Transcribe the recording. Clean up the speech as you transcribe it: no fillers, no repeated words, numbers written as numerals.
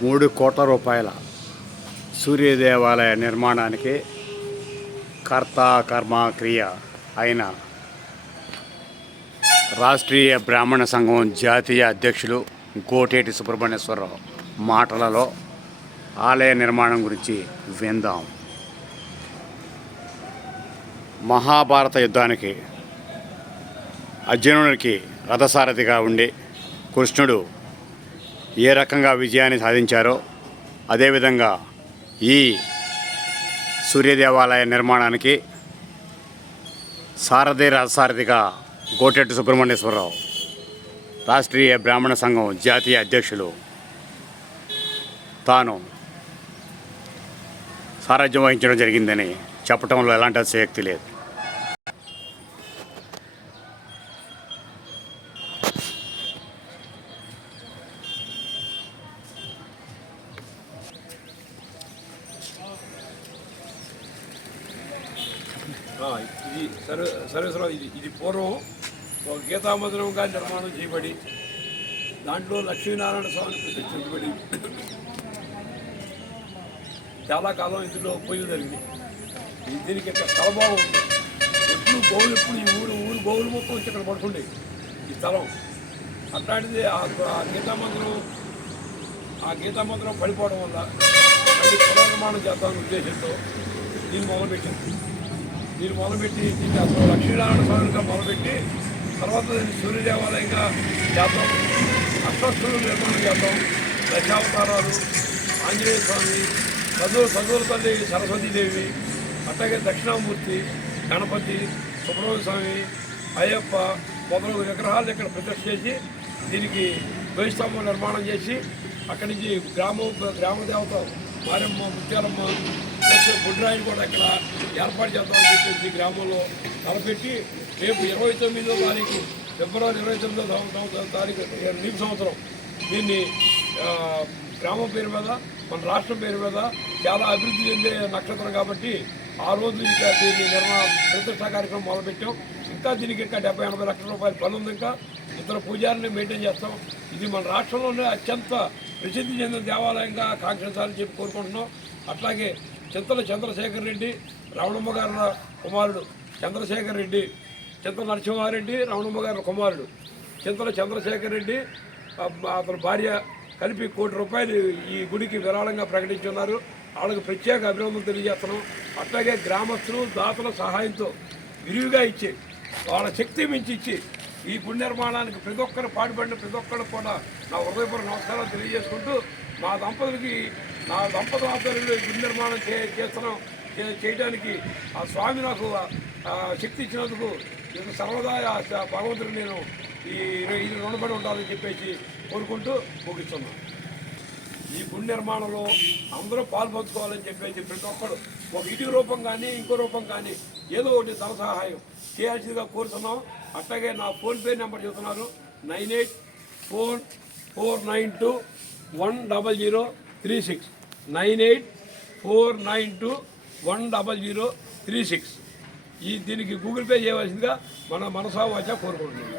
₹3 కోట్ల సూర్య దేవాలయ నిర్మాణానికి కర్త కర్మ క్రియ అయిన రాష్ట్రీయ బ్రాహ్మణ సంఘం జాతీయ అధ్యక్షులు గోటేటి సుబ్రహ్మణ్యేశ్వరరావు మాటలలో ఆలయ నిర్మాణం గురించి విందాం. మహాభారత యుద్ధానికి అర్జునుడికి రథసారథిగా ఉండి కృష్ణుడు ఏ రకంగా విజయాన్ని సాధించారో అదేవిధంగా ఈ సూర్యదేవాలయ నిర్మాణానికి రథసారథిగా గోటెట్టి సుబ్రహ్మణ్యేశ్వరరావు రాష్ట్రీయ బ్రాహ్మణ సంఘం జాతీయ అధ్యక్షులు తాను సారథ్యం వహించడం జరిగిందని చెప్పడంలో ఎలాంటి అతిశయోక్తి లేదు. ఇది సర్వేశ్వరరావు ఇది పూర్వం ఒక గీతామందిరంగా నిర్మాణం చేయబడి దాంట్లో లక్ష్మీనారాయణ స్వామిని ప్రతిష్ఠించబడి చాలా కాలం ఇందులో పూజలు జరిగింది. దీనికి ఇక్కడ స్థలభావం ఉంది. ఎప్పుడు ఈ ఊరు గోవులు మొత్తం వచ్చి ఇక్కడ పడుకుండే ఈ స్థలం. అట్లాంటిది ఆ గీతామందిరం పడిపోవడం వల్ల అది పునర్నిర్మాణం చేద్దామనే ఉద్దేశంతో దీన్ని మొదలుపెట్టి దీన్ని అసలు లక్ష్మీనారాయణ స్వామిగా మొదలుపెట్టి తర్వాత దీన్ని సూర్య దేవాలయంగా చేద్దాం, అష్టస్థులు నిర్మాణం చేద్దాం, దశావతారాలు, ఆంజనేయ స్వామి, సదువుల తల్లి సరస్వతీదేవి, అట్లాగే దక్షిణామూర్తి, గణపతి, సుబ్రహ్మణ్య స్వామి, అయ్యప్ప మొదలగు విగ్రహాలు ఇక్కడ ప్రతిష్ఠ చేసి దీనికి ద్వైస్తంభం నిర్మాణం చేసి అక్కడి నుంచి గ్రామ దేవత మారమ్మ, ముత్యాలమ్మ, బుడ్రాయిని కూడా ఇక్కడ ఏర్పాటు చేద్దామని చెప్పేసి గ్రామంలో తలపెట్టి రేపు 29వ తారీఖు ఫిబ్రవరి 29వ తారీఖు నీకు సంవత్సరం దీన్ని గ్రామం పేరు మీద మన రాష్ట్రం పేరు మీద చాలా అభివృద్ధి చెందే నక్షత్రం కాబట్టి ఆ రోజు ఇక దీన్ని ప్రతిష్టా కార్యక్రమం మొదలుపెట్టాం. ఇంకా దీనికి ఇంకా 70-80 లక్షల రూపాయల పని ఉంది. ఇంకా ఇతర పూజారిని మెయింటైన్ చేస్తాం. ఇది మన రాష్ట్రంలోనే అత్యంత ప్రసిద్ధి చెందిన దేవాలయంగా కాంక్షించాలని చెప్పి కోరుకుంటున్నాం. అట్లాగే చంద్రశేఖర్ రెడ్డి, రావణమ్మ గారి కుమారుడు చంద్రశేఖర్ రెడ్డి, చింతల నరసింహారెడ్డి, రావణమ్మ గారి కుమారుడు చంద్రశేఖర్ రెడ్డి, అతని భార్య కలిపి ₹1 కోటి ఈ గుడికి విరాళంగా ప్రకటించున్నారు. వాళ్ళకి ప్రత్యేక అభినందనలు తెలియజేస్తున్నాం. అట్లాగే గ్రామస్తులు దాతల సహాయంతో విరివిగా ఇచ్చి వాళ్ళ శక్తి మించి ఇచ్చి ఈ గుడి నిర్మాణానికి ప్రతి ఒక్కరు పాటుపడిన ప్రతి ఒక్కరికి కూడా నా హృదయపూర్వక నమస్కారాలు తెలియజేసుకుంటూ నా దంపతుల ఆధ్వర్యంలో గుడి నిర్మాణం చేయడానికి ఆ స్వామి నాకు శక్తి ఇచ్చినందుకు సర్వదా భగవంతుడికి నేను ఇది రుణపడి ఉండాలని చెప్పేసి కోరుకుంటూ ముగిస్తున్నాను. ఈ గుడి నిర్మాణంలో అందరూ పాల్పంచుకోవాలని చెప్పేసి ప్రతి ఒక్కరు ఒక ఇటు రూపం కానీ ఇంకో రూపం కానీ ఏదో ఒకటి ధన సహాయం చేయాల్సిందిగా కోరుతున్నాం. అట్లాగే నా ఫోన్పే నెంబర్ చెబుతున్నారు 9849210036 9849210036. దీనికి గూగుల్ పే చేయవలసిందిగా మన మనసా వాచ కోరుకుంటున్నాం.